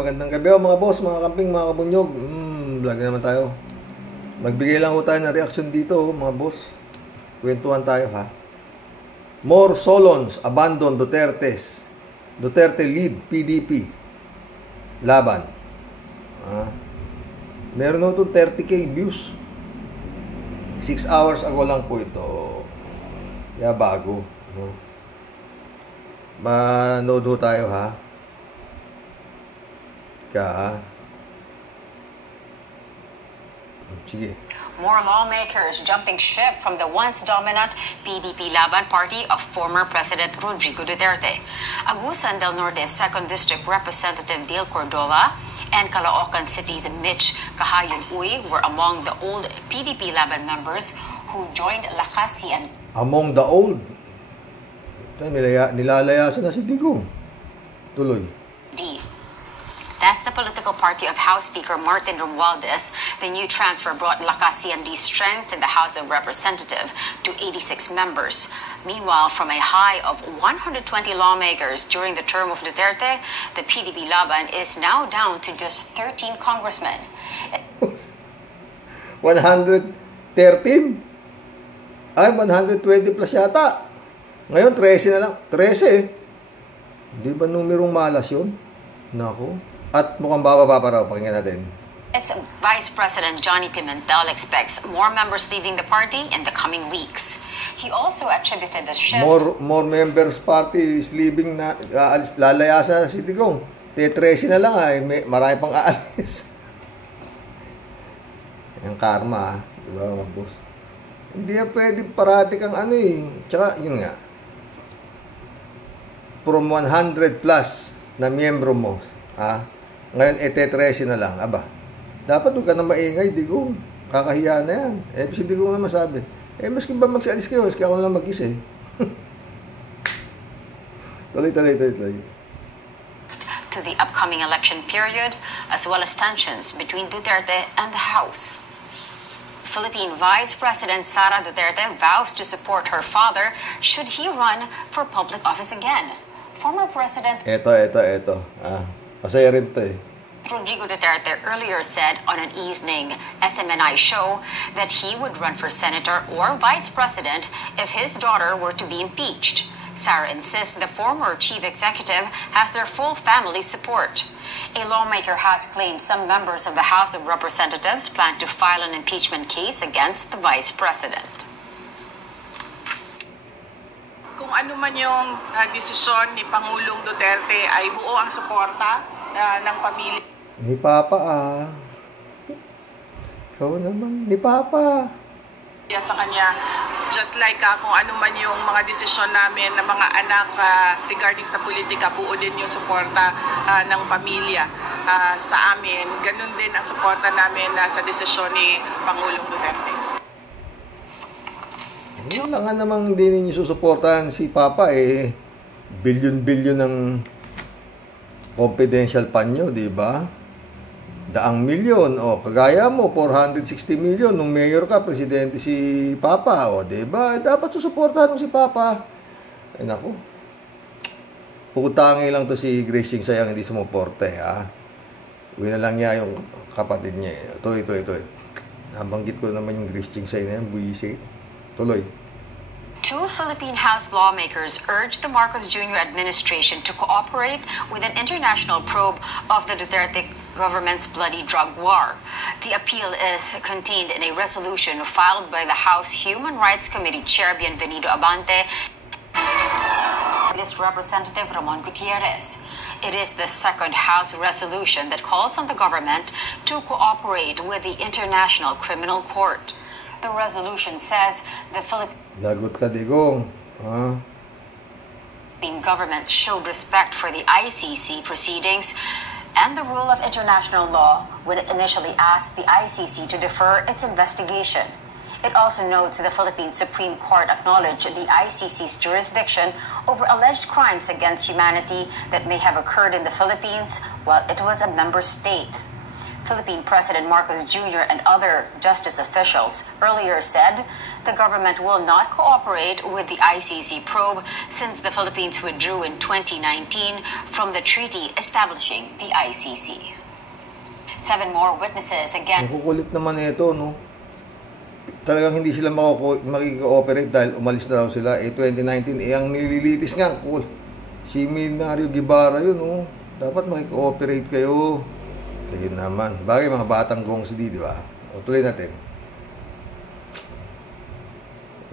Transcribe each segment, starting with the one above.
Magandang gabi mga boss, mga kamping, mga kabunyog. Vlog na naman tayo. Magbigay lang ko tayo ng reaction dito mga boss. Kwentuhan tayo ha. More Solons abandon Duterte lead PDP laban. Meron na itong 30k views. 6 hours ago lang po ito. Kaya bago. No? Manood ho tayo ha. Sige. More lawmakers jumping ship from the once dominant PDP Laban party of former President Rodrigo Duterte. Agusan del Norte's 2nd District Representative Dale Cordova and Caloocan City's Mitch Kahayon Uy were among the old PDP Laban members who joined Lakas CM. Among the old? Nilalayasan na si Digong. Tuloy. That the political party of House Speaker Martin Romualdez, the new transfer brought Lakas CMD strength in the House of Representatives to 86 members. Meanwhile, from a high of 120 lawmakers during the term of Duterte, the PDP Laban is now down to just 13 congressmen. 113? Ay, 120 plus yata. Ngayon, 13 na lang. 13 Di ba numerong malas yun? Nako. At mukhang bababa pa raw. Pakinggan natin. Its Vice President Johnny Pimentel expects more members leaving the party in the coming weeks. He also attributed the shift... More members party is leaving na... lalayasan na si Digong. 13 na lang ay marami pang aalis. Yung karma, di ba mga boss? Hindi na pwede parati kang ano eh. Tsaka yun nga. From 100 plus na miyembro mo, ngayon, 13 na lang. Aba, dapat huwag ka na maingay, Digong. Kakahiya na yan. Si Digong na masabi. Maski ba magsialis kayo, maski ako na lang mag-isa eh. Tuloy. To the upcoming election period, as well as tensions between Duterte and the House. Philippine Vice President Sara Duterte vows to support her father should he run for public office again. Former President... Ito. Masaya rin to eh. Rodrigo Duterte earlier said on an evening SMNI show that he would run for senator or vice president if his daughter were to be impeached. Sara insists the former chief executive has their full family support. A lawmaker has claimed some members of the House of Representatives plan to file an impeachment case against the vice president. Kung ano man yung desisyon ni Pangulong Duterte ay buo ang suporta ng pamilya. Ni Papa Ikaw naman, ni Papa. Sa kanya, just like kung ano man yung mga desisyon namin ng mga anak regarding sa politika, buo din yung suporta ng pamilya sa amin. Ganun din ang suporta namin sa desisyon ni Pangulong Duterte. Wala nga namang hindi ninyo susuportahan si Papa eh. Bilyon-bilyon ng confidential pan nyo, di ba? Daang milyon. O, kagaya mo, 460 million. Nung mayor ka, presidente si Papa. O, di ba? Dapat susuportahan mo si Papa. Ay, naku. Putangi lang to si Grace Ching sayang hindi sumuporte, ha? Uwi na lang niya yung kapatid niya. Tuloy. Nabanggit ko naman yung Grace Ching sayang na yan. Buwisi. Tuloy. Two Philippine House lawmakers urged the Marcos Jr. administration to cooperate with an international probe of the Duterte government's bloody drug war. The appeal is contained in a resolution filed by the House Human Rights Committee Chair Bienvenido Abante and Representative Ramon Gutierrez. It is the second House resolution that calls on the government to cooperate with the International Criminal Court. The resolution says the Lagot ka, Digong. Philippine government showed respect for the ICC proceedings and the rule of international law when it initially asked the ICC to defer its investigation. It also notes the Philippine Supreme Court acknowledged the ICC's jurisdiction over alleged crimes against humanity that may have occurred in the Philippines while it was a member state. Philippine President Marcos Jr. and other justice officials earlier said the government will not cooperate with the ICC probe since the Philippines withdrew in 2019 from the treaty establishing the ICC. 7 more witnesses again. Nakukulit naman ito, no? Talagang hindi sila makikooperate dahil umalis na raw sila. 2019, ang nililitis nga, cool. Si Milnario Guevara yun, no? Dapat makikooperate kayo. Kayo naman. Bagay mga batang gongsi, di ba? O, tuloy natin.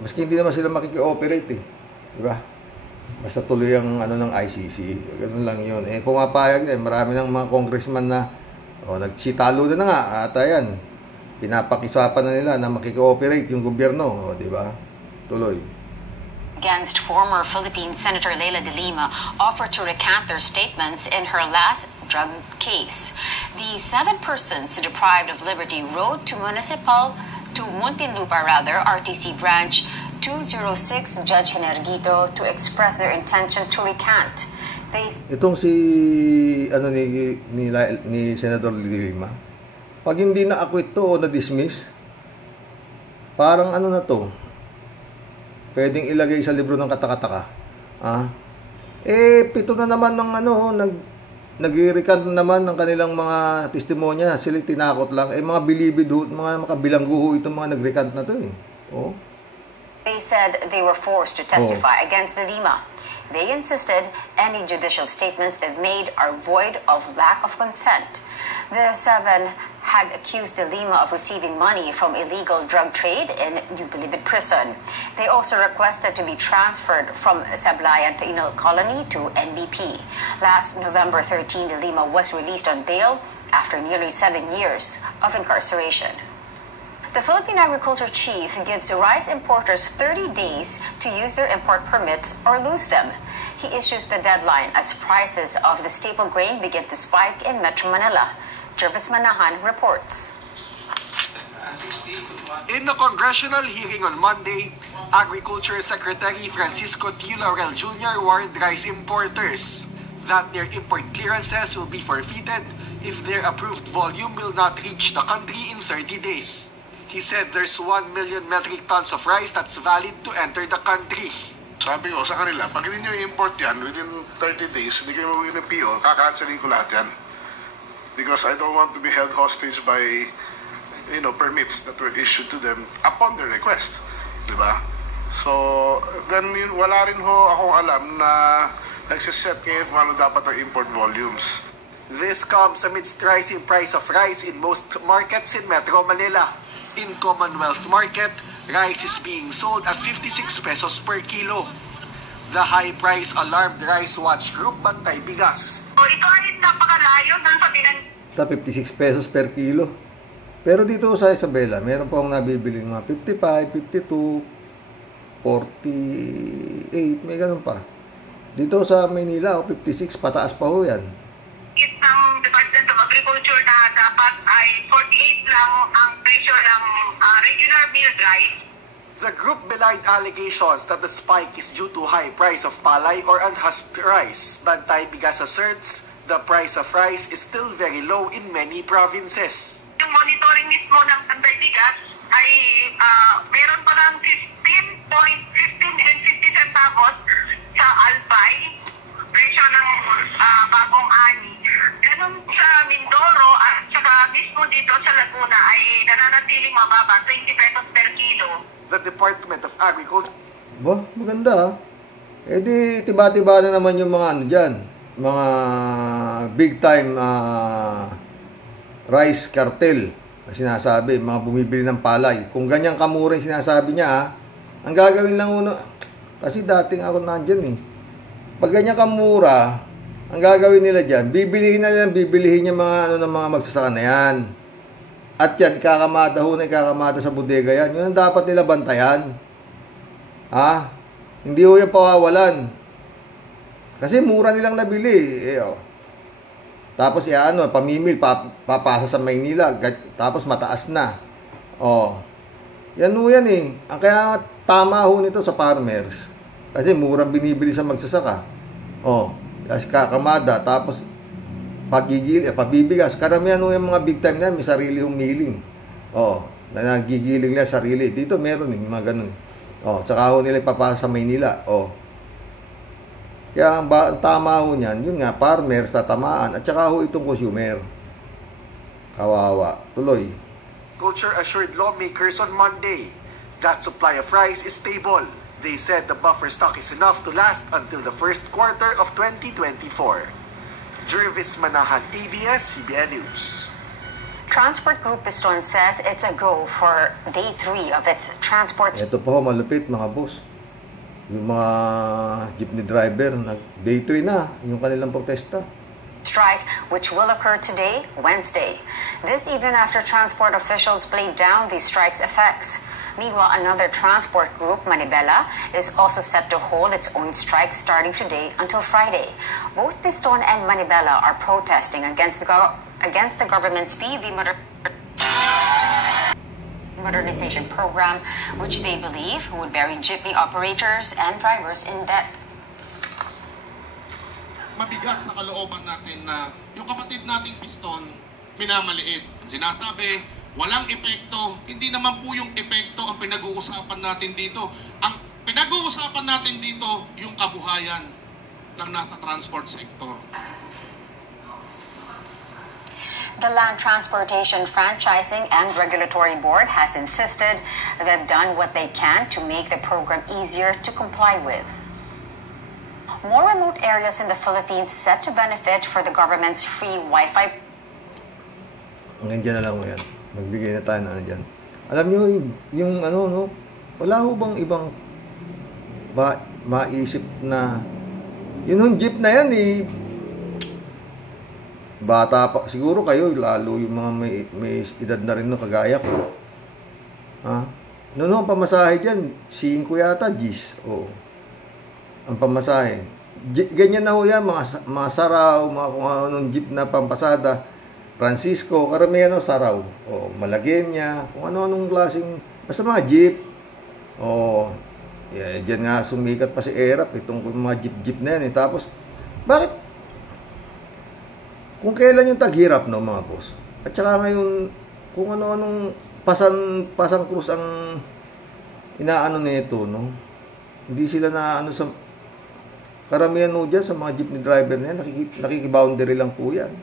Maski hindi naman sila makikooperate, eh. Di ba? Basta tuloy ang ano ng ICC. Ganun lang yun. Pumapayag na, marami ng mga congressman na nagsitalo na nga. At ayan, pinapakisapan na nila na makikooperate yung gobyerno. Di ba? Tuloy. Against former Philippine Senator Leila de Lima offered to recant their statements in her last drug case. The 7 persons deprived of liberty rode to Muntinlupa RTC branch 206 Judge Henergito to express their intention to recant. Itong si ni Senator de Lima, pag hindi na-acquit to o na-dismiss, parang ano na to, pwedeng ilagay sa libro ng katakataka. 7 na naman ng nag-recant naman ng kanilang mga testimonya. Sila tinakot lang. Mga bilibid, mga makabilangguho itong mga nag-recant na to, eh. Oh. They said they were forced to testify against de Lima. They insisted any judicial statements they've made are void of lack of consent. The 7 had accused de Lima of receiving money from illegal drug trade in New Bilibid prison. They also requested to be transferred from Sablayan Penal Colony to NBP. Last November 13, de Lima was released on bail after nearly 7 years of incarceration. The Philippine Agriculture Chief gives rice importers 30 days to use their import permits or lose them. He issues the deadline as prices of the staple grain begin to spike in Metro Manila. Jervis Manahan reports. In a congressional hearing on Monday, Agriculture Secretary Francisco T. Laurel Jr. warned rice importers that their import clearances will be forfeited if their approved volume will not reach the country in 30 days. He said there's 1 million metric tons of rice that's valid to enter the country. Sabi ko sa kanila, pag hindi nyo import yan within 30 days, hindi kayo mawin ng PO, kakancelin ko lahat yan. Because I don't want to be held hostage by, permits that were issued to them upon their request. Diba? So, then wala rin ho akong alam na nagsiset ngayon kung ano dapat ang import volumes. This comes amidst rising price of rice in most markets in Metro Manila. In Commonwealth Market, rice is being sold at 56 pesos per kilo. The high price alarmed Rice Watch Group Bantay Bigas. Ito ay napakalayo ng sabihin. 56 pesos per kilo. Pero dito sa Isabela, meron po akong nabibiling mga 55, 52, 48, may ganun pa. Dito sa Manila, 56, pataas pa ho yan. Ng Department of Agriculture na dapat ay 48 lang ang presyo ng regular milled rice. The group belied allegations that the spike is due to high price of palay or unhusked rice. Bantay Bigas asserts the price of rice is still very low in many provinces. Yung monitoring mismo ng Bantay Bigas ay meron pa ng 15 and 50 centavos sa Albay, presyo ng bagong ani. Ganun sa Mindoro at saka mismo dito sa Laguna ay nananatiling mababa, 20 pesos per kilo. The Department of Agriculture. Ba, maganda. Di tiba-tiba na naman yung mga dyan. Mga big time rice cartel na sinasabi, mga bumibili ng palay. Kung ganyan kamura yung sinasabi niya, ang gagawin lang uno, kasi dating ako nandyan eh. Pag ganyan kamura, ang gagawin nila dyan, bibilihin yung mga ng mga magsasaka na yan. At yan, kakamada sa bodega yan. Yun ang dapat nila bantayan. Hindi ho yan pawawalan. Kasi mura nilang nabili. Tapos pamimil, papasa sa Maynila. Tapos mataas na. Yan ho yan eh. Kaya tama ho nito sa farmers. Kasi murang binibili sa magsasaka. Kasi kakamada. Tapos pabibigas. Karamihan yung mga big time na may sarili humiling. Na nagigiling nila sarili. Dito meron mga ganun. Tsaka nila ipapasa sa Maynila. Kaya ang tama niyan, yun nga, farmer sa tamaan at tsaka itong consumer. Kawawa. Tuloy. Culture assured lawmakers on Monday that supply of rice is stable. They said the buffer stock is enough to last until the first quarter of 2024. Jervis Manahan, ABS-CBN News. Transport Group Piston says it's a go for day 3 of its transport. Ito po malupit mga boss. Yung mga jeepney driver, day 3 na yung kanilang protesta. Strike, which will occur today, Wednesday. This even after transport officials played down the strike's effects. Meanwhile, another transport group, Manibela, is also set to hold its own strike starting today until Friday. Both Piston and Manibela are protesting against the government's PV modernization program, which they believe would bury jeepney operators and drivers in debt. Mabigat sa kalooban natin na yung kapatid nating Piston minamaliit. Sinasabi, walang epekto. Hindi naman po yung epekto ang pinag-uusapan natin dito. Ang pinag-uusapan natin dito, yung kabuhayan ng nasa transport sector. The Land Transportation Franchising and Regulatory Board has insisted they've done what they can to make the program easier to comply with. More remote areas in the Philippines set to benefit for the government's free Wi-Fi. Hanggang dyan na lang mo yan. Magbigay na tayo na dyan. Alam nyo, yung wala ho bang ibang maisip na yung jeep na yan bata pa, siguro kayo, lalo yung mga may edad na rin kagaya ko. Ang pamasahe dyan, 5 yata, G's. Ang pamasahe. Ganyan na ho yan, mga saraw, mga kung anong jeep na pampasada. Francisco, karamihan saraw. Malagenya, kung ano-anong klaseng, basta mga jeep. Dyan nga sumikat pa si Erap, itong mga jeep na yan. Tapos, bakit? Kung kailan yung taghirap, mga boss. At saka ngayon, kung ano-anong pasang krus ang inaano nito, hindi sila sa karamihan dyan sa mga jeepney driver na yan, nakikiboundary lang po yan.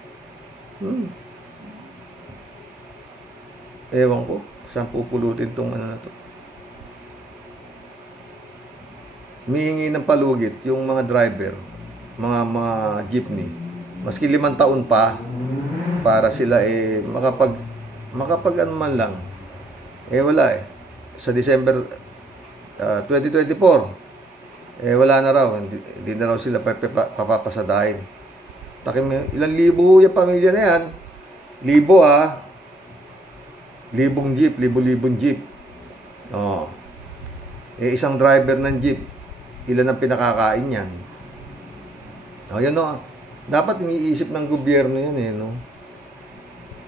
Ewan ko, saan pupulutin tong na to. Mihingi ng palugit yung mga driver, mga jeepney. Maski 5 taon pa para sila makapag ano man lang. Wala sa December 2024 wala na raw, hindi na raw sila papapasadahin. Ilang libo yung pamilya na yan. Libong jeep, libo-libong jeep. Isang driver ng jeep, ilan ang pinakakain yan? Yan dapat iniisip ng gobyerno yan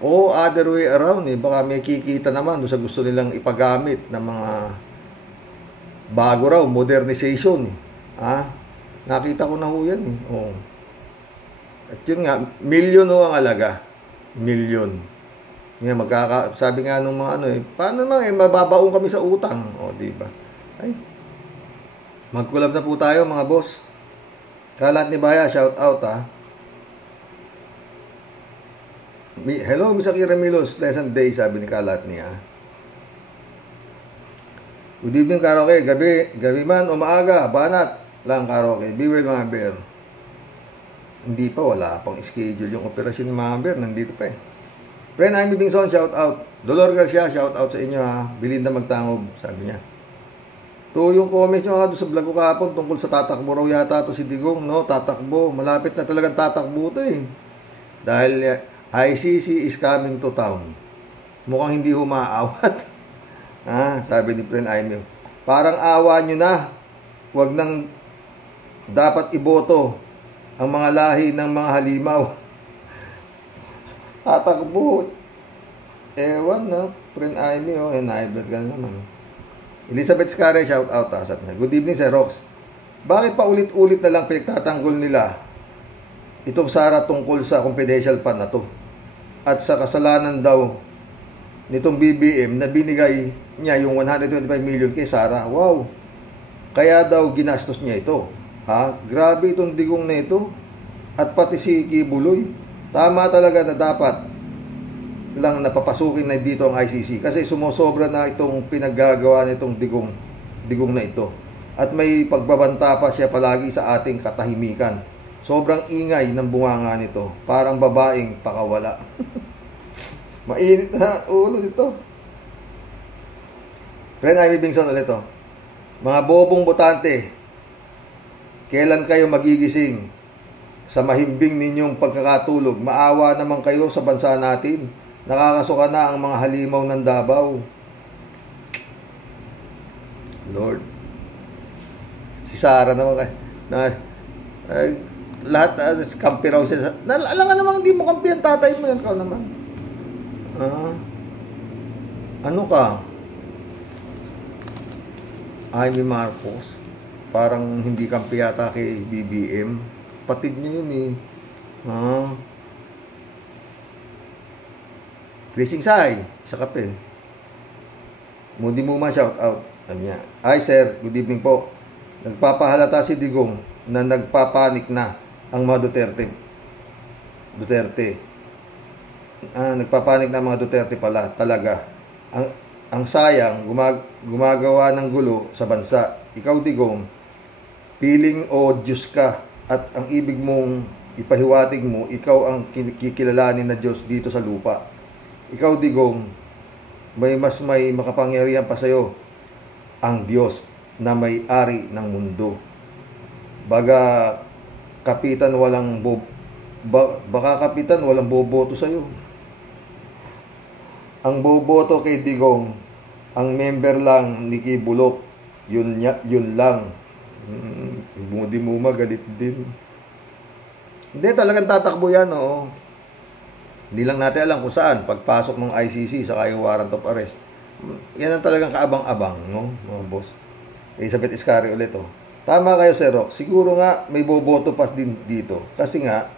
other way around baka may kikita naman sa gusto nilang ipagamit ng mga bago raw modernization nakita ko na ho yan at yun nga milyon ang alaga, milyon sabi nga nung mga paano naman mababaong kami sa utang diba magkulab na po tayo mga boss. Kalat ni Baya, shout out Hello, Miss Akira Milos, pleasant day, sabi ni Kalat niya. Good evening, karaoke. Gabi man o maaga, banat lang karaoke. Be well, mga bear. Hindi pa, wala pang schedule yung operasyon ni mga bear. Nandito pa Friend, I'm Bingson, shout out. Dolor Garcia, shout out sa inyo Belinda Magtangob, sabi niya. Yung comment nyo doon sa vlog ko kahapon tungkol sa tatakbo raw yata to si Digong, tatakbo. Malapit na talagang tatakbo to Dahil ICC is coming to town. Mukhang hindi humaawat. Sabi ni Friend Aimee. Parang awa nyo na. Huwag nang dapat iboto ang mga lahi ng mga halimaw. Tatakbo. Ewan Friend Aimee naibad ka na naman Elizabeth Scare, shout out Sabi niya. Good evening, Sir Rox. Bakit pa ulit-ulit na lang pinagtatanggol nila itong Sara tungkol sa confidential fund na to. At sa kasalanan daw nitong BBM na binigay niya yung 125 million kay Sara. Wow! Kaya daw ginastos niya ito. Ha? Grabe itong digong na ito. At pati si Kibuloy. Tama talaga na dapat lang napapasukin na dito ang ICC. Kasi sumusobra na itong pinaggagawa nitong digong na ito. At may pagbabanta pa siya palagi sa ating katahimikan. Sobrang ingay ng bunganga nito. Parang babaeng pakawala. Mainit na ulo nito. Friend Ivy Bingson ulit to. Mga bobong botante, kailan kayo magigising sa mahimbing ninyong pagkakatulog? Maawa naman kayo sa bansa natin. Nakakasuka na ang mga halimaw ng Davao. Lord. Si Sara naman lahat kampi raw siya. Alam nga naman hindi mo kampi ang tatay mo yan. Ikaw naman. Ano ka? Amy Marcos. Parang hindi kampi yata kay BBM. Patid niya yun eh. Blessing Sai. Isa kape. Mudi Muma shout out. Sabi niya, "Hi sir, good evening po. Nagpapahalata si Digong na nagpapanik na ang mga Duterte. Nagpapanik na mga Duterte pala talaga. Ang sayang, gumagawa ng gulo sa bansa. Ikaw, Digong, piling o Diyos ka at ang ibig mong ipahiwatig mo, ikaw ang kikilalanin na Diyos dito sa lupa. Ikaw, Digong, may makapangyarihan pa sa'yo, ang Diyos na may-ari ng mundo. Baka kapitan walang boboto sa'yo. Ang boboto kay Digong, ang member lang ni Kibulok, yun lang. Mudi mo magalit din. Hindi, talagang tatakbo yan, oo. Hindi lang natin alam kung saan. Pagpasok ng ICC, saka yung warrant of arrest. Yan ang talagang kaabang-abang, no, mga boss. Elizabeth Iscari ulit, oh. Tama kayo, Sir Rock. Siguro nga may boboto pa din dito. Kasi nga,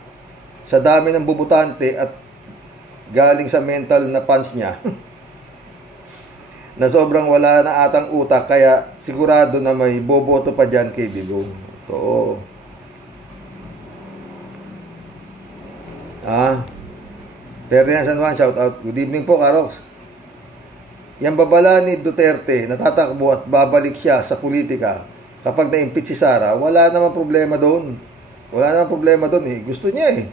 sa dami ng bubutante at galing sa mental na punch niya, na sobrang wala na atang utak, kaya sigurado na may boboto pa dyan kay Digong. Oo. Ferdinand San Juan, shout out. Good evening po, Karox. Yang babala ni Duterte, natatakbo at babalik siya sa politika kapag na-impeach si Sara, wala namang problema doon. Wala namang problema doon eh. Gusto niya eh.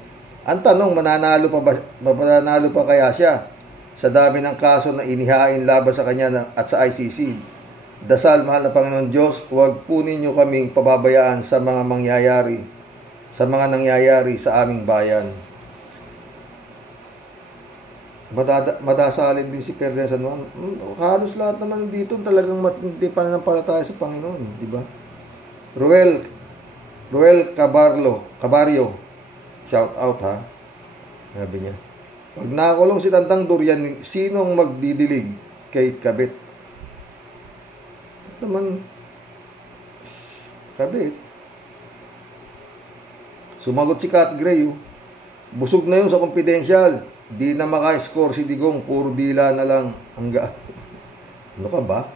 Ang tanong, mananalo pa kaya siya sa dami ng kaso na inihain laban sa kanya at sa ICC? Dasal, mahal na Panginoon Diyos, huwag po ninyo kaming pababayaan sa mga nangyayari sa aming bayan. Madasalin din si Ferdinand San Juan. Halos lahat naman dito talagang matindi pananampalataya sa Panginoon, di ba? Ruel Cabarrio, shout out ha. Sabi niya, pag nakulong si Tantang Durian, sinong magdidilig kay Kabit? Naman, Kabit. Sumagot si Kat Gray, busog na yun sa confidential. Di na maka-score si Digong, puro dila na lang ang Ano ka ba?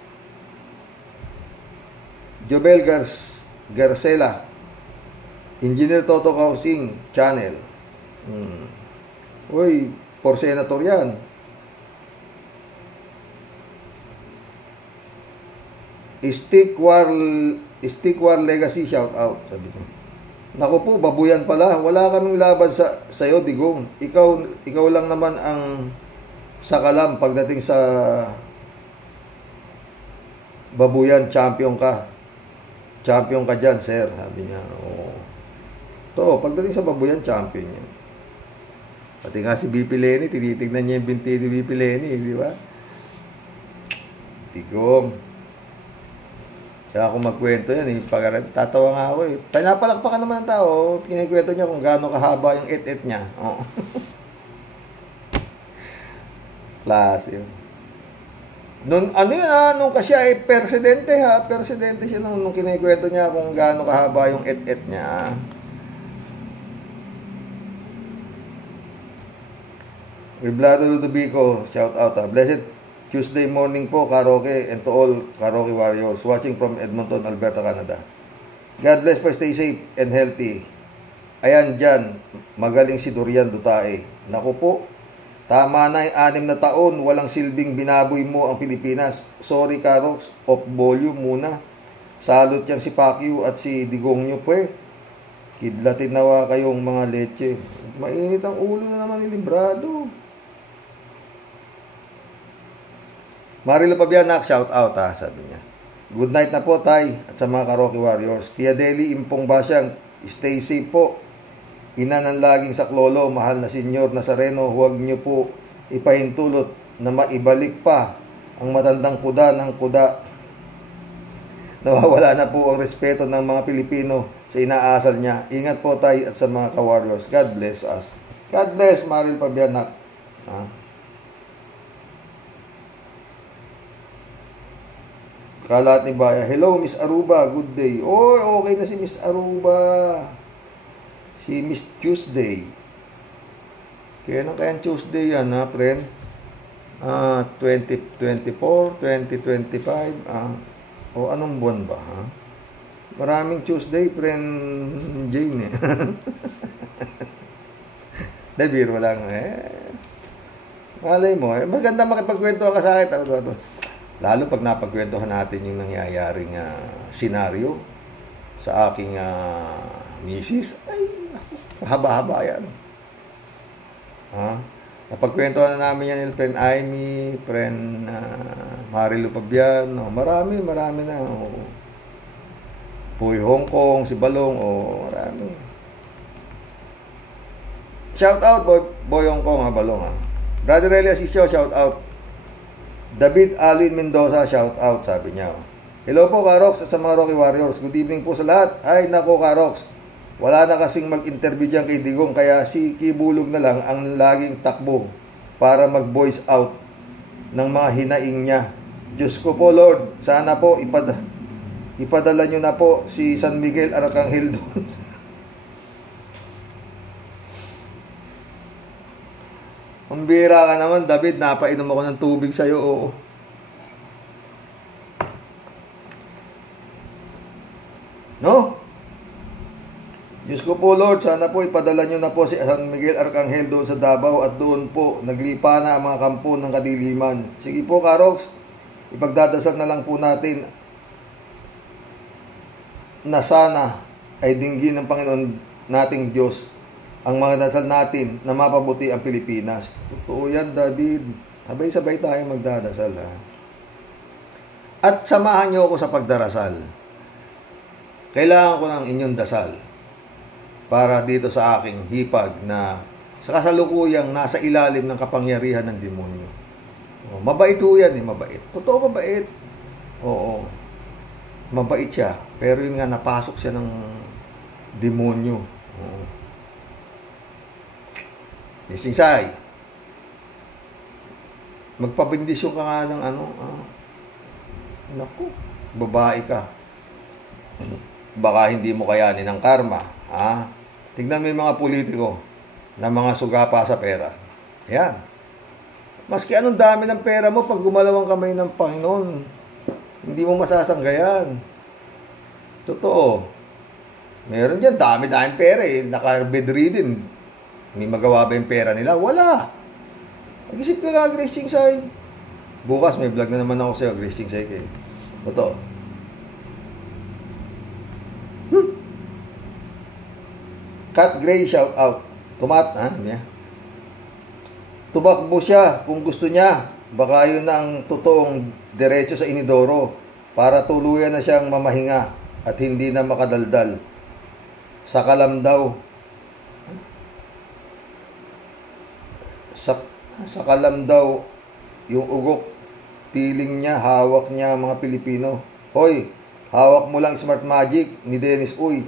Jobel Garcela, Engineer Toto Kausing Channel. Uy, for senator yan. Stick War Legacy, shout out. Sabi niya. Naku po, babuyan pala. Wala kaming laban sa iyo, Digong. Ikaw lang naman ang sakalam pagdating sa babuyan. Champion ka. Champion ka dyan, sir. Sabi niya. Oo. To, pagdating sa babuyan, champion yan. Pati nga si BP Lenny, tinitignan niya yung binti ni BP Lenny, di ba? Digong. Kaya ako magkwento yan, tatawa nga ako eh. Pinapalakpakan naman ng tao, kinikwento niya kung gaano kahaba yung et-et niya. Oh. Klase yun. Nung kasi ay presidente ha, presidente siya nung kinikwento niya kung gaano kahaba yung et-et niya. Riblado Ludovico, shout out. Blessed Tuesday morning po, karaoke, and to all karaoke warriors watching from Edmonton, Alberta, Canada. God bless po, stay safe and healthy. Ayan dyan, magaling si Dorian Dutae. Naku po, tama na 6 na taon, walang silbing binaboy mo ang Pilipinas. Sorry Karox, off volume muna. Salot yang si Pacquiao at si Digong nyo po eh. Kidlatin nawa kayong mga leche. Mainit ang ulo na naman ni Librado. Marilo Pabianak, shout out ha, sabi niya. Good night na po, Tay, at sa mga karaoke warriors. Tia Deli, Impong Basyang, stay safe po. Ina ng laging saklolo, mahal na Senyor Nazareno, huwag niyo po ipahintulot na maibalik pa ang matandang kuda ng kuda. Nawawala na po ang respeto ng mga Pilipino sa inaasal niya. Ingat po, Tay, at sa mga ka-warriors. God bless us. God bless, Maril Pabianak. Ha? Kalat ni Baya. Hello, Miss Aruba. Good day. Oh, okay na si Miss Aruba. Si Miss Tuesday. Kailan kayang Tuesday yan, ha, friend? 2024, 2025. O, anong buwan ba, ha? Maraming Tuesday, friend Jane, eh. Biro lang, eh. Malay mo, eh. Maganda makipagkwentuhan ka sa akin. Lalo pag napagkwentuhan natin yung nangyayaring senaryo sa aking misis, ay, haba-haba yan. Napagkwentuhan na namin yan yung friend Amy, friend Marilu Pabian, marami na. Puy Hong Kong, si Balong, marami. Shout out, Boy Hong Kong, Balong, ha. Brother Elias Isyo, shout out. David Alwin Mendoza, shout out, sabi niya. Hello po, Karox, at sa mga Rocky Warriors. Good evening po sa lahat. Ay, nako, Karox. Wala na kasing mag-interview dyan kay Digong, kaya si Kibulog na lang ang laging takbo para mag-voice out ng mga hinaing niya. Diyos ko po, Lord, sana po ipadala nyo na po si San Miguel Arcangel doon. Pambira ka naman, David. Napainom ako ng tubig sa'yo, oo. No? Diyos ko po, Lord, sana po ipadala nyo na po si San Miguel Arcangel doon sa Davao at doon po naglipa na ang mga kampo ng kadiliman. Sige po, Karox, ipagdadasal na lang po natin na sana ay dinggin ng Panginoon nating Diyos ang mga dasal natin na mapabuti ang Pilipinas. Totoo yan, David. Sabay-sabay tayo magdadasal, ha? At samahan niyo ako sa pagdarasal. Kailangan ko ng inyong dasal para dito sa aking hipag na sa kasalukuyang nasa ilalim ng kapangyarihan ng demonyo. Mabait ho yan, mabait. Totoo, mabait. Oo. Mabait siya. Pero yun nga, napasok siya ng demonyo. Oo. Singsay, magpabindisyon ka nga ng naku, babae ka. Baka hindi mo kayanin ang karma. Tignan mo yung mga politiko na mga sugapa sa pera. Ayan. Maski anong dami ng pera mo, pag gumalaw ang kamay ng Panginoon, hindi mo masasanggayan. Totoo. Meron dyan, dami-daming pera eh. Naka-bedridden. May magawa ba yung pera nila? Wala. Mag-isip ka nga, Grace Chingsay. Bukas may vlog na naman ako sa'yo, Grace Chingsay. Totoo. Cat Gray, shout out. Tumat, ha? Tumakbo siya kung gusto niya. Baka yun na ang totoong diretso sa inidoro para tuluyan na siyang mamahinga at hindi na makadaldal. Sa kalam daw. Sa kalam daw yung ugok. Piling niya, hawak niya mga Pilipino. Hoy, hawak mo lang Smart Magic ni Dennis Uy.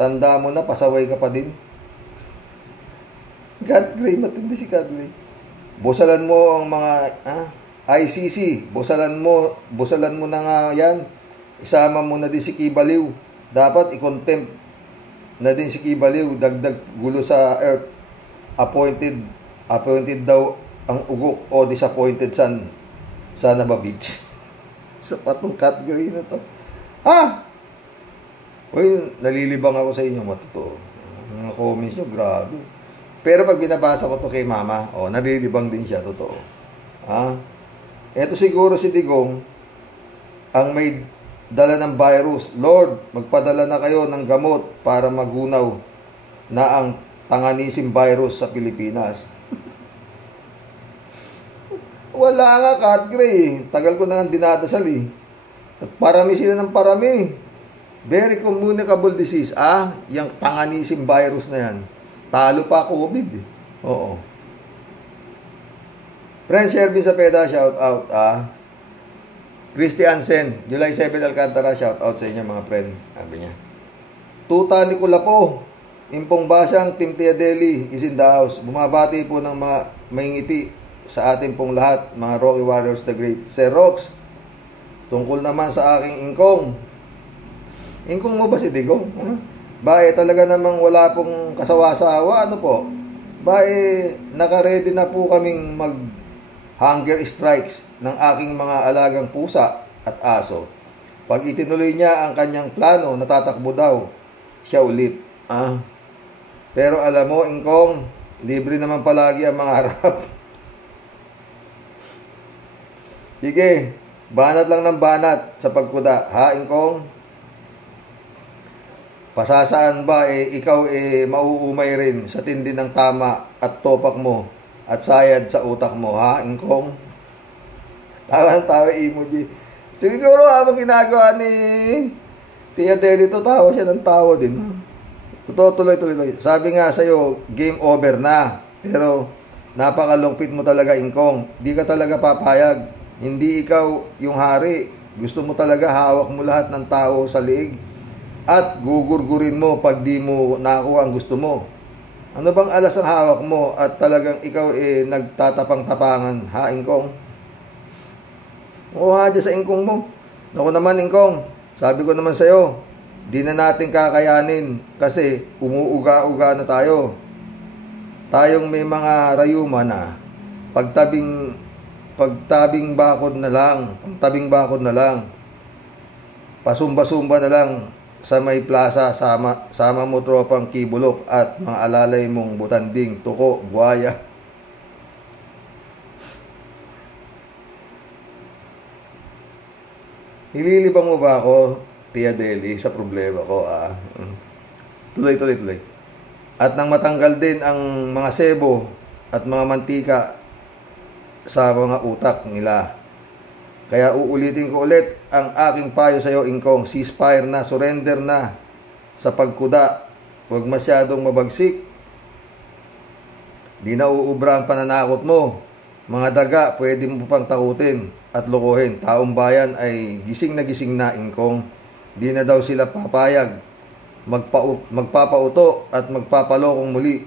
Tanda mo na, pasaway ka pa din. God Gray, matindi si God Gray. Busalan mo ang mga ICC. Busalan mo na nga yan. Isama mo na din si Kibaliw. Dapat i-contempt na din si Kibaliw. Dagdag gulo sa earth. Appointed daw ang ugok o disappointed son sana ba beach? Sa patong category na to. Uy, nalilibang ako sa inyo, matotoo. Mga comments nyo, grabe. Pero pag binabasa ko to kay mama, nalilibang din siya, totoo. Eto siguro si Digong, ang may dala ng virus. Lord, magpadala na kayo ng gamot para magunaw na ang Tanganisim virus sa Pilipinas. Wala nga, Kat Gray. Tagal ko na nga dinadasal eh. At parami sila ng parami. Very communicable disease. Yung Tanganisim virus na yan. Talo pa COVID eh. Oo. Friend Shervin Sapeda, shout out. Christy Ansen, July 7 Alcantara, shout out sa inyo mga friend. Sabi niya. Tuta Nicola po. Impong Basyang, Team Tiadeli, is in the house. Bumabati po ng mga maingiti sa ating pong lahat, mga Rocky Warriors the Great. Sir Rox, tungkol naman sa aking ingkong. Ingkong mo ba si Digong? Bae, talaga namang wala pong kasawa-sawa. Ano po? Bae, nakaredy na po kaming mag-hunger strikes ng aking mga alagang pusa at aso. Pag itinuloy niya ang kanyang plano, natatakbo daw siya ulit. Pero alam mo, ingkong, libre naman palagi ang mga harap. Sige, banat lang ng banat sa pagkuda. Ingkong? Pasasaan ba, ikaw mauumay rin sa tindi ng tama at topak mo at sayad sa utak mo, ingkong? Tawa emoji. Siguro habang ginagawa ni Tia Deli to, tawa siya ng tawa din. Totoo, tuloy. Sabi nga sa'yo, game over na. Pero napakalungpit mo talaga, ingkong. Di ka talaga papayag. Hindi ikaw yung hari. Gusto mo talaga hawak mo lahat ng tao sa liig. At gugurgurin mo pag di mo nakuha ang gusto mo. Ano bang alas ang hawak mo at talagang ikaw nagtatapang-tapangan, ingkong? Oo dyan sa ingkong mo. Naku naman, ingkong. Sabi ko naman sa'yo, di na natin kakayanin kasi umuuga-uga na tayo. Tayong may mga rayuma na pagtabing bakod na lang. Pasumba-sumba na lang sa may plaza, sama mo tropang kibulok at mga alalay mong butanding, tuko, buhaya. Nililibang mo ba ako, Tia Deli, sa problema ko? Tuloy. At nang matanggal din ang mga sebo at mga mantika sa mga utak nila. Kaya uulitin ko ulit ang aking payo sa iyo, ingkong. Ceasefire na, surrender na sa pagkuda. Huwag masyadong mabagsik. Di na uubra ang pananakot mo. Mga daga, pwede mo pang takutin at lokohin. Taong bayan ay gising na, ingkong. Di na daw sila papayag. Magpapauto at magpapalokong muli.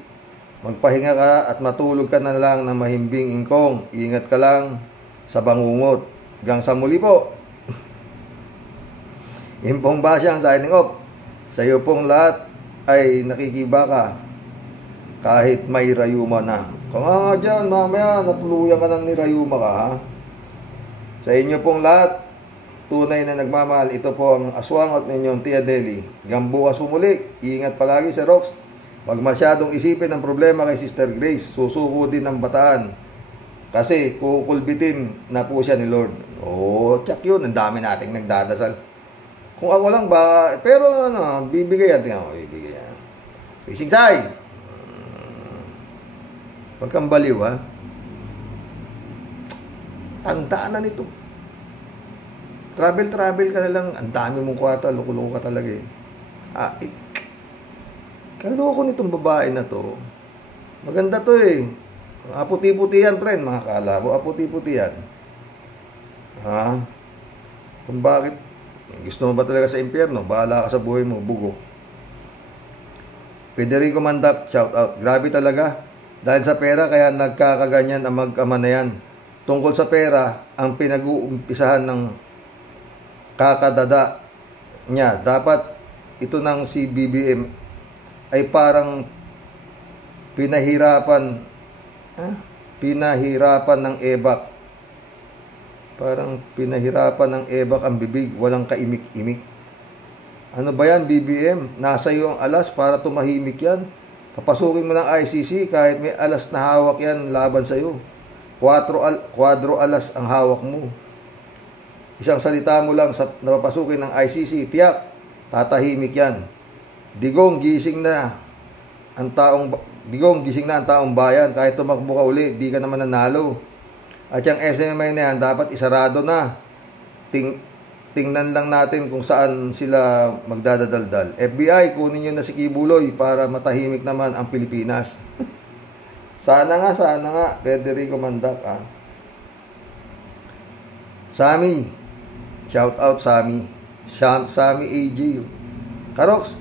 Magpahinga ka at matulog ka na lang ng mahimbing, ingkong. Ingat ka lang sa bangungot. Hanggang sa muli po. Impong Basyang, signing off. Sa iyo pong lahat ay nakikibaka kahit may rayuma na. Kung nga dyan, mamaya natuluyan ka ng nirayuma ka, Sa inyo pong lahat, tunay na nagmamahal. Ito po ang aswangot ninyong Tia Deli. Hanggang bukas po muli. Iingat palagi sa Rox. Huwag masyadong isipin ang problema kay Sister Grace. Susuko din ang bataan. Kasi kukulbitin na po siya ni Lord. Tsak yun. Ang dami nating nagdadasal. Kung ako lang ba, pero bibigayan. Tingnan mo, bibigayan. Singsay! Huwag kang baliw, Tandaan na nito. Travel ka na lang. Ang dami mong kwarta. Loko-loko ka talaga Kaloko nitong babae na to. Maganda to Aputi-puti yan, friend. Mga kala mo, aputi-puti yan. Kung bakit? Gusto mo ba talaga sa impyerno? Bahala ka sa buhay mo, bugo. Federico Mandak, shout out. Grabe talaga. Dahil sa pera, kaya nagkakaganyan ang mag-ama na yan. Tungkol sa pera, ang pinag-uumpisahan ng kakadada niya. Dapat ito ng si BBM ay parang pinahirapan pinahirapan ng EBAC. Parang pinahirapan ng EBAC ang bibig, walang kaimik-imik. Ano ba yan, BBM? Nasa iyo ang alas para tumahimik yan. Papasukin mo ng ICC kahit may alas na hawak yan laban sa iyo. Kwadro alas ang hawak mo. Isang salita mo lang sa napapasukin ng ICC, tiyak, tatahimik yan. Digong gising na ang taong bayan. Kahit tumakbo ka uli, di ka naman nanalo. At yung SMMI na yan, dapat isarado na. Tingnan lang natin kung saan sila magdadadaldal. FBI, kunin nyo na si Kibuloy para matahimik naman ang Pilipinas. Sana nga, Federico Mandak, Sammy, shout out Sammy AJ. Karoks,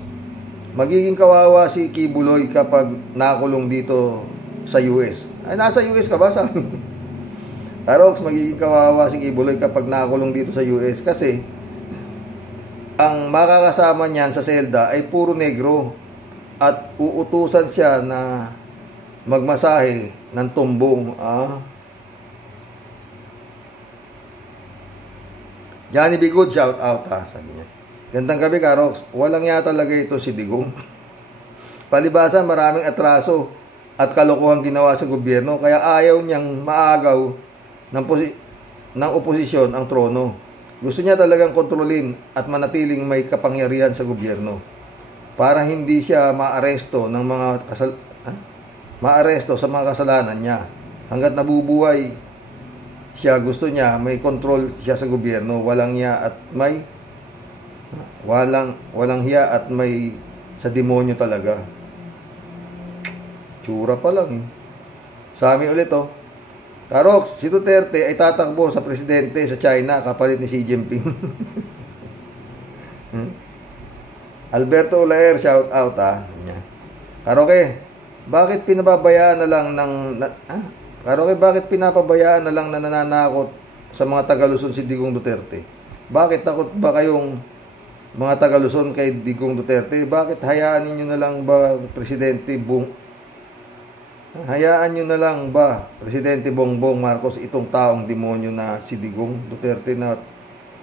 magiging kawawa si Kibuloy kapag nakulong dito sa US. Ay, nasa US ka ba, Sammy? Karoks, magiging kawawa si Kibuloy kapag nakulong dito sa US kasi ang makakasama niyan sa selda ay puro negro at uutusan siya na magmasahe ng tumbong. Johnny Be Good, shout out sabi niya. Gandang gabi, Karoks. Walang yata talaga ito si Digong. Palibasa, maraming atraso at kalokohan ginawa sa gobyerno kaya ayaw niyang maagaw ng oposisyon ang trono. Gusto niya talagang kontrolin at manatiling may kapangyarihan sa gobyerno para hindi siya maaresto ng maaresto sa mga kasalanan niya. Hanggat nabubuhay siya, gusto niya may control siya sa gobyerno, walang hiya at may sa demonyo talaga. Tsura pa lang Sami ulit Karoks, si Duterte ay tatakbo sa presidente sa China kapalit ni Xi Jinping. Alberto Ulaer, shout out Karoke, bakit pinapabayaan na lang na nananakot sa mga Taga-Luzon si Digong Duterte? Bakit takot ba kayong mga Taga-Luzon kay Digong Duterte? Bakit hayaan niyo na lang ba Presidente Bongbong Marcos itong taong demonyo na si Digong Duterte na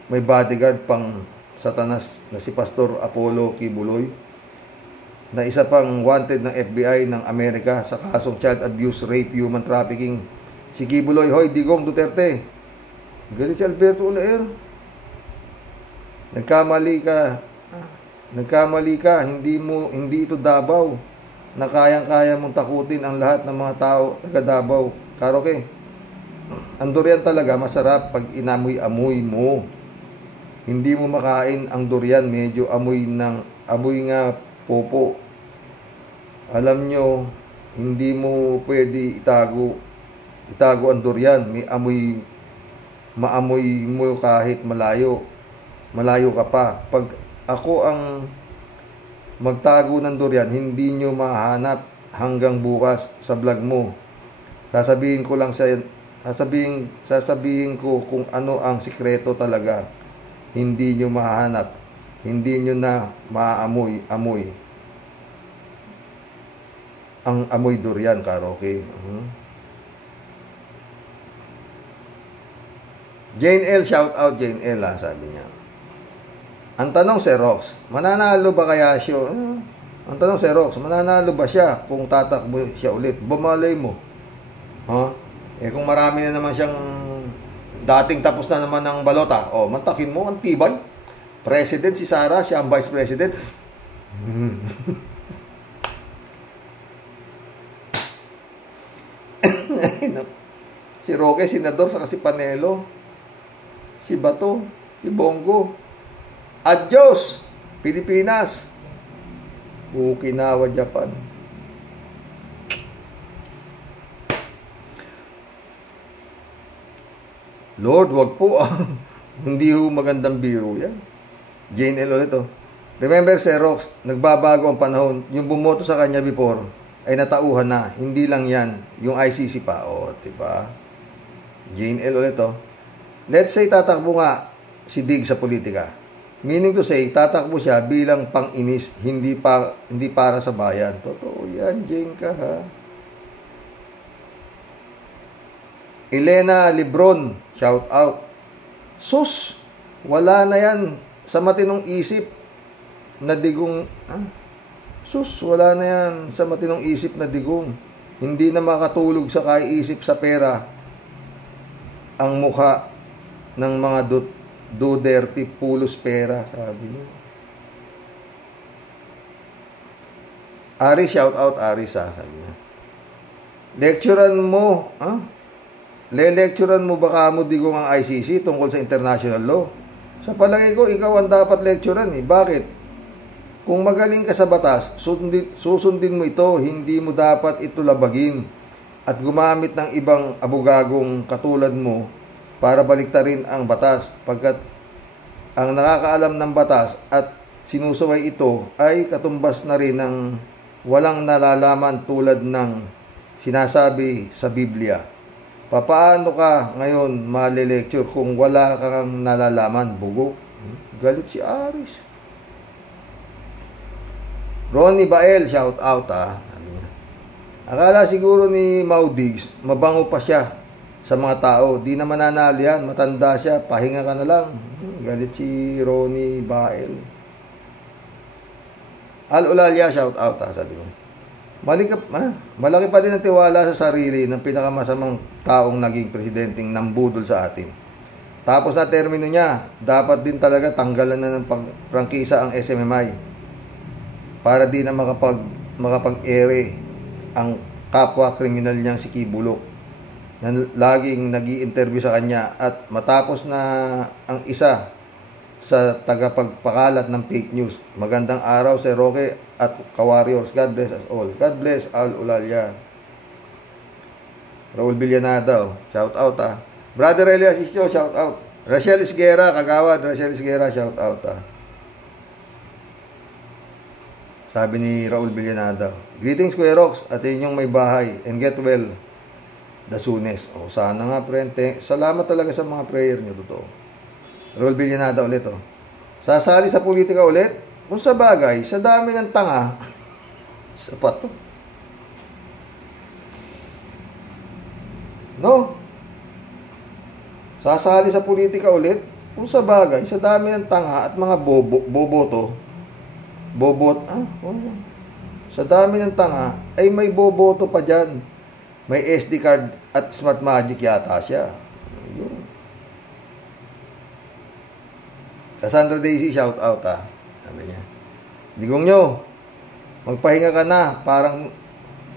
may bodyguard pang satanas na si Pastor Apollo Kibuloy na isa pang wanted ng FBI ng Amerika sa kasong child abuse, rape, human trafficking. Si Kibuloy, hoy Digong Duterte. Galit si Alberto Ulaer. Nagkamali ka, hindi ito Davao na kayang-kaya mong takutin ang lahat ng mga tao taga Davao. Karoke, ang durian talaga masarap pag inamoy-amoy mo. Hindi mo makain ang durian, medyo amoy nga popo. Alam nyo, hindi mo pwede itago ang durian. Maamoy mo kahit malayo ka pa. Pag ako ang magtago ng durian, hindi nyo mahanap hanggang bukas sa vlog mo. Sasabihin ko kung ano ang sikreto talaga. Hindi nyo mahanap. Hindi nyo na maamoy ang amoy durian, Karoke. Jane L, shout out Jane L, sabi niya. Ang tanong si Rox, mananalo ba kaya siya? Ang tanong si Rox, mananalo ba siya kung tatakbo siya ulit? Bumalay mo. Kung marami na naman siyang dating tapos na naman ng balota, mantakin mo, ang tibay. President si Sara, siya ang vice president. Si Roque, senador, saka si Panelo, si Bato, si Bongo. Adios, Pilipinas. Okinawa, Japan. Lord, wag po. Hindi ho magandang biro yan. Jane L. ulit Remember, Xerox, nagbabago ang panahon. Yung bumoto sa kanya before ay natauhan na. Hindi lang yan. Yung ICC pa. Diba? Jane L. ulit Let's say tatakbo nga si Dig sa politika. Meaning to say, tatakbo siya bilang pang-inis, hindi para sa bayan. Totoo yan, Jane ka ha. Elena Lebron, shout out. Sus, wala na yan sa matinong isip na digong. Sus, wala na yan sa matinong isip na digong. Hindi na makatulog sa kaiisip sa pera ang mukha ng mga Duterte pulos pera, sabi niyo. Aris, shout out Aris, sabi niya. Lecturean mo, le-lecturean mo baka mo digong ang ICC tungkol sa international law. Sa palagay ko, ikaw ang dapat lecturean eh. Bakit? Kung magaling ka sa batas, susundin mo ito, hindi mo dapat ito labagin at gumamit ng ibang abogagong katulad mo para baliktarin ang batas, pagkat ang nakakaalam ng batas at sinusuway ito ay katumbas na rin ng walang nalalaman tulad ng sinasabi sa Biblia. Papaano ka ngayon mali-lecture kung wala kang nalalaman, bugo? Galit si Aris. Ronnie Bael, shout out Akala siguro ni Maudigs, mabango pa siya sa mga tao. Di naman nanalo yan, matanda siya, pahinga ka na lang. Galit si Ronnie Bael. Al Ulalia, shout out sabi niya. Malaki pa din ang tiwala sa sarili ng pinakamasamang taong naging presidenteng nambudol sa atin. Tapos na termino niya, dapat din talaga tanggalan na ng prangkisa ang SMMI para di na makapag-ere ang kapwa kriminal niyang si Kibulok na laging nag-i-interview sa kanya, at matapos na ang isa sa tagapagpakalat ng fake news. Magandang araw Sir Roque at ka-warriors. God bless us all. God bless Al Ulalia. Raul Villanada, shout out Brother Elias Ischo, shout out. Rachel Isguera, kagawad. Rachel Isguera, shout out Sabi ni Raul Villanada, greetings Kuya Rox at inyong may bahay and get well the soonest. Sana nga prente. Salamat talaga sa mga prayer niyo, totoo. Raul Villanada ulit Sasali sa politika ulit? Kung sa bagay, sa dami ng tanga, sapat to. No? Sasali sa politika ulit? Kung sa bagay, sa dami ng tanga at mga boboto, sa dami ng tanga, ay may boboto pa dyan. May SD card at Smart Magic yata siya. Ayun. Cassandra Daisy, shout out Sabi niya, digong nyo, magpahinga ka na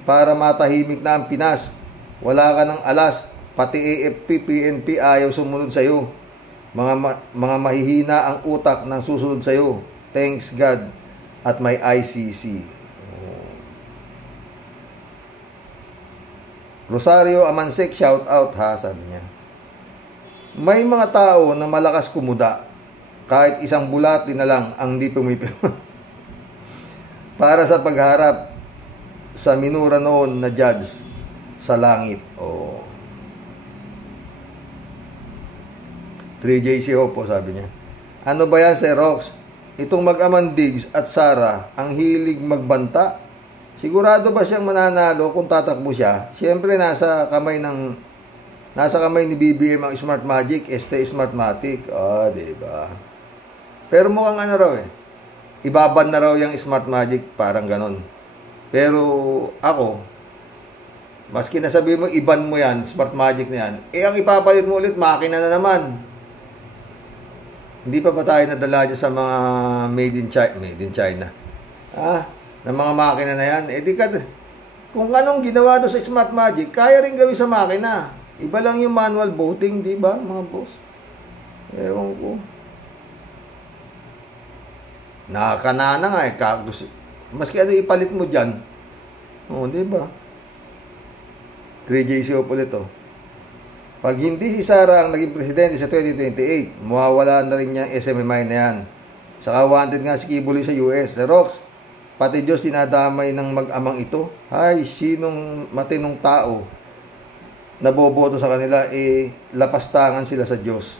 para matahimik na ang Pinas. Wala ka ng alas, pati AFP, PNP ayaw sumunod sa'yo. Mga mahihina ang utak ng susunod sa'yo. Thanks God at may ICC. Rosario Amansek, shout out sabi niya. May mga tao na malakas kumuda, kahit isang bulati na lang ang di pumipirma para sa pagharap sa minura noon na judge sa langit. 3JC Hopo, sabi niya. Ano ba yan, Sir Rox? Itong mag-amang Diggs at Sara ang hilig magbanta. Sigurado ba siyang mananalo kung tatakbo siya? Siyempre nasa kamay ni BBM ang Smart Magic, Smartmatic. Diba? Pero mukhang ibaban na raw yung Smart Magic, parang ganon. Pero ako, maski nasabi mo iban mo yan, Smart Magic na yan, ang ipapalit mo ulit, makina na naman. Hindi pa ba tayo nadala dyan sa mga made in China? Na mga makina na yan. Kung anong ginawa doon sa Smart Magic, kaya rin gawin sa makina. Iba lang yung manual voting, di ba, mga boss? Ewan ko. Nakakanana nga maski ano ipalit mo dyan. Di ba? 3JC ulit Pag hindi si Sara ang naging presidente sa 2028, mawawala na rin niyang SMMI na yan. Saka wanted nga si Kibuloy sa US. The Rox, pati Diyos dinadamay ng mag-amang ito. Hay, sinong matinong tao na boboto sa kanila, lapastangan sila sa Diyos.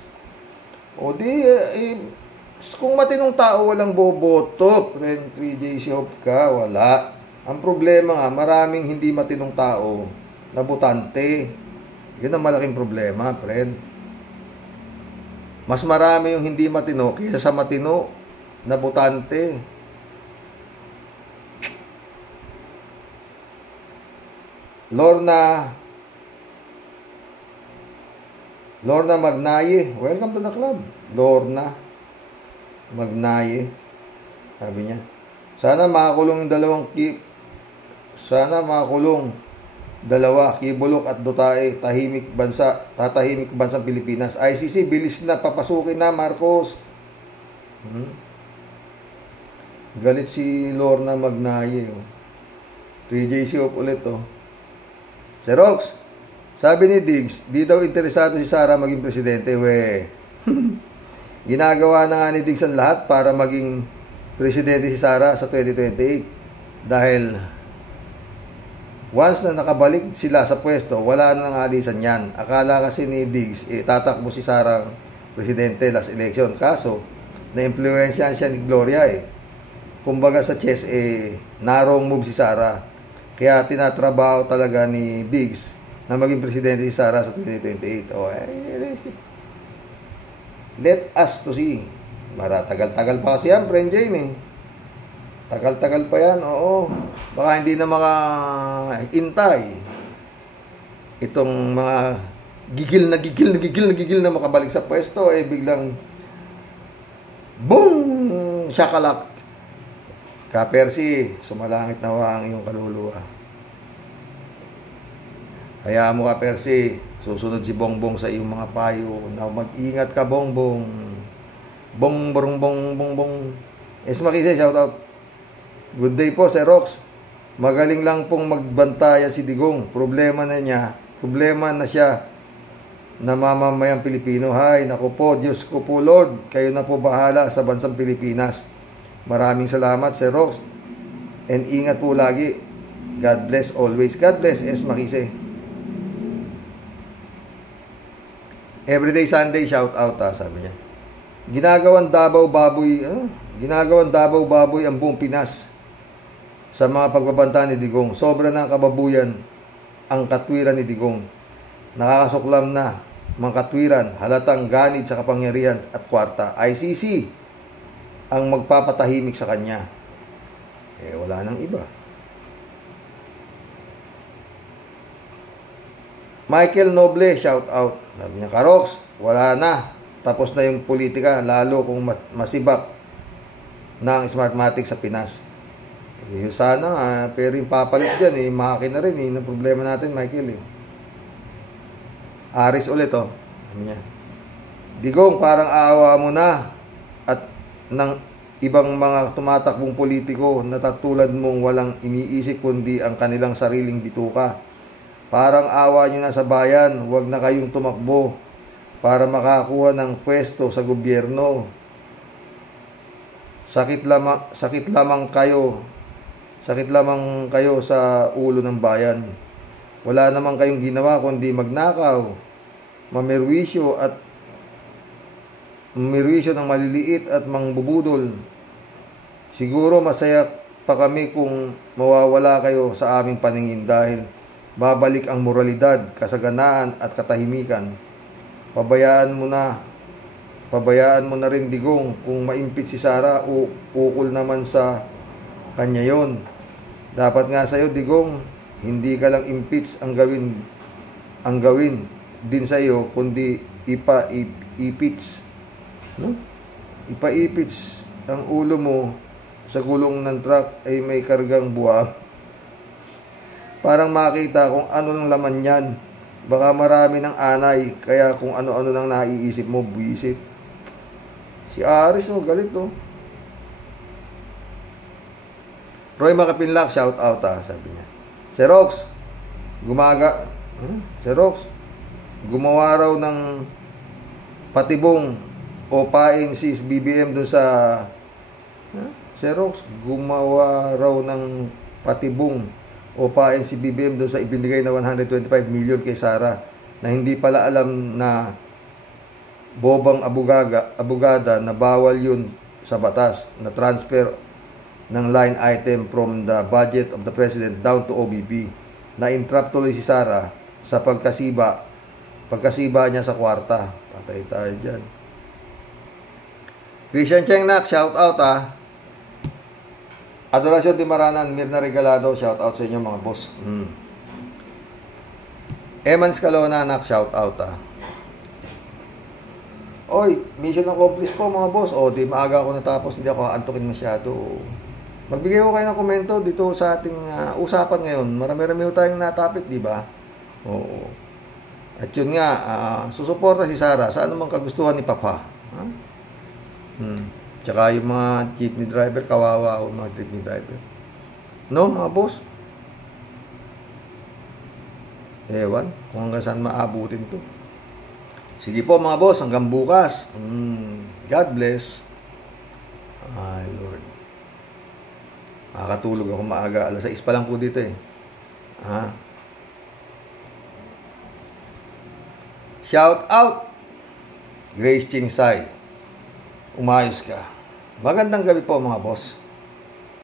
Kung matinong tao walang boboto, friend 3J Shop ka, wala. Ang problema nga, maraming hindi matinong tao na botante. Yun ang malaking problema, friend. Mas marami yung hindi matino kaysa sa matino na botante. Lorna Magnaye, welcome to the club. Lorna Magnaye, sabi niya, sana makakulong dalawa, Kibulok at Duterte, tatahimik bansang Pilipinas. ICC, bilis na, papasukin na, Marcos. Galit si Lorna Magnaye. 3JC up ulit, oh. Xerox, sabi ni Diggs, di daw interesado si Sara maging presidente. Ginagawa na nga ni Diggs ang lahat para maging presidente si Sara sa 2028. Dahil once na nakabalik sila sa pwesto, wala nang alisan yan. Akala kasi ni Diggs, tatakbo si Sarang presidente last election. Kaso, na-influensyahan siya ni Gloria Kumbaga sa chess, narong move si Sara. Kaya tinatrabaho talaga ni Diggs na maging presidente si Sara sa 2028. Let us to see. Tagal-tagal pa kasi yan, friend Jane Tagal-tagal pa yan, oo. Baka hindi na makaintay itong mga gigil na makabalik sa pwesto, biglang boom! Shakalak. Ka-Percy, sumalangit na ang iyong kaluluwa. Hayaan mo, Ka-Percy, susunod si Bongbong sa iyong mga payo na mag-ingat ka, Bongbong. Bongbong. Makise, shout out. Good day po, Sir Rox. Magaling lang pong magbantayan si Digong. Problema na siya na mamamayang Pilipino. Hay, naku po, Diyos ko po, Lord. Kayo na po bahala sa bansang Pilipinas. Maraming salamat, Sir Rox. And ingat po lagi. God bless always. God bless, Makise. Everyday Sunday, shout out, sabi niya. Ginagawang Davao baboy ang buong Pinas sa mga pagbabanta ni Digong. Sobra ng kababuyan ang katwiran ni Digong. Nakakasuklam na mga katwiran, halatang ganid sa kapangyarihan at kwarta. ICC ang magpapatahimik sa kanya. Wala nang iba. Michael Noble, shout out. Sabi niya, Karox, wala na. Tapos na yung politika, lalo kung masibak na ang Smartmatic sa Pinas. Sana pero yung papalit dyan, makina rin, yung problema natin, Michael. Aris ulit, sabi niya, Digong, parang aawa mo na at ng ibang mga tumatakbong politiko na tatulad mong walang iniisip kundi ang kanilang sariling bituka. Parang awa nyo na sa bayan, huwag na kayong tumakbo para makakuha ng pwesto sa gobyerno. Sakit lamang kayo sa ulo ng bayan. Wala namang kayong ginawa kundi magnakaw, mamerwisyo ng maliliit at mangbubudol. Siguro masaya pa kami kung mawawala kayo sa aming paningin dahil babalik ang moralidad, kasaganaan at katahimikan. Pabayaan mo na rin, Digong, kung maimpit si Sara, ukol naman sa kanya yon. Dapat nga sa'yo, Digong, hindi ka lang impeach ang gawin din sa'yo, kundi ipa-impeach. Ipa-impeach ang ulo mo sa gulong ng truck ay may kargang buwang. Parang makita kung ano lang laman yan. Baka marami ng anay, kaya kung ano-ano lang naiisip mo, buwisit. Si Aris, galit, Roy Makapinlak, shout out, sabi niya. Xerox, gumawa raw ng patibong o pain si BBM dun sa Xerox, gumawa raw ng patibong o pain si BBM doon sa ibinigay na 125 million kay Sara na hindi pala alam na bobang abogada na bawal yun sa batas na transfer ng line item from the budget of the president down to OBP. Na-entrap tuloy si Sara sa pagkasiba Pagkasiba niya sa kwarta. Patay tayo dyan. Christian Chengnak, shout out Adorasyon Di Maranan, Mirna Regalado, shout out sa inyo mga boss. Eman Scalona, nak, shout out Oy, mission accomplished po mga boss. O, di maaga ako natapos, hindi ako antukin masyado. Magbigay ko kayo ng komento dito sa ating usapan ngayon. Marami-rami tayong natapik, di ba? Oo. At yun nga, susuporta si Sara sa anumang kagustuhan ni Papa. Tsaka yung mga jeepney driver, kawawa ako mga jeepney driver. No, mga boss? Ewan, kung hanggang saan maabutin to. Sige po mga boss, hanggang bukas. God bless. Ay, Lord. Makakatulog ako maaga. Alas 6 pa lang po dito Shout out, Grace Chingsay. Umayos ka. Magandang gabi po mga boss.